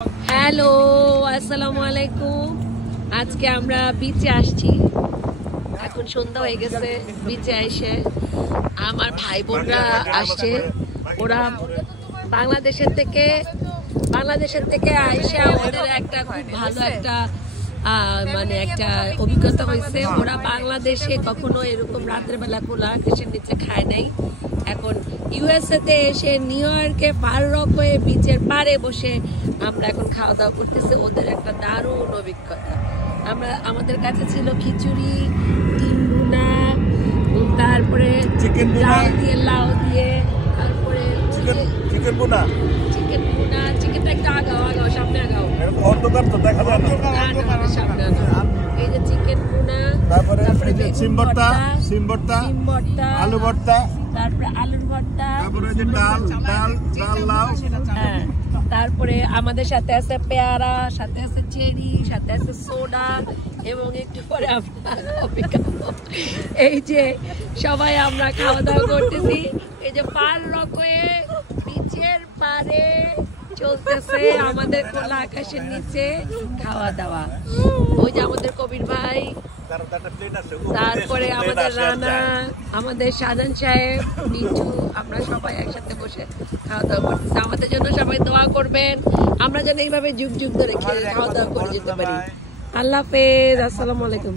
Hello, আসসালামু আলাইকুম। আজকে আমরা বিচে আসছি। এখন সন্ধ্যা হয়ে গেছে। বিচে এসে আমার ভাই বোনরা আসছে। ওরা বাংলাদেশের থেকে আইসা ওদের একটা খুব ভালো একটা মানে একটা অভিজ্ঞতা হয়েছে। ওরা বাংলাদেশে কখনো এরকম রাতের বেলা খোলা আকাশের নিচে খায় নাই। এখন ইউএসএ তে এসে নিউ ইয়র্কে ফার রকওয়ে বিচের পাড়ে বসে আমরা এখন খাওয়া দাওয়া করতেছি। ওদের একটা দারুণ অভিজ্ঞতা। আমাদের কাছে ছিল খিচুড়ি, ডিম ভুনা, তারপরে লাউ দিয়ে তারপরে চিকেন ভুনা, চিকেনটা একটু আগাও সামনে আগাও, অন্ধকার তো দেখা যায় না। সামনে আগাও। এই যে চিকেন ভুনা, তারপরে সিম ভর্তা, আলু ভর্তা, তারপরে আলুর ভর্তা, তারপরে যে ডাল লাউ, হ্যাঁ, তারপরে আমাদের সাথে আছে পেয়ারা, সাথে আছে চেরি, সাথে আছে সোডা এবং একটু পরে আমরা কফি খাবো। এই যে সবাই আমরা খাওয়া দাওয়া করতেছি। এই যে ফার রকওয়ে বিচের পাড়ে চলতেছে আমাদের খোলা আকাশের নিচে খাওয়া দাওয়া। ওই যে আমাদের কবির ভাই, তারপরে আমাদের রানা, আমাদের শাহজাহান সাহেব, নিচু, আমরা সবাই একসাথে বসে খাওয়া দাওয়া করতেছি। আমাদের জন্য সবাই দোয়া করবেন, আমরা যেন এইভাবে যুগ যুগ ধরে খাওয়া দাওয়া করে যেতে পারি। আল্লাহ হাফেজ, আসসালামু আলাইকুম।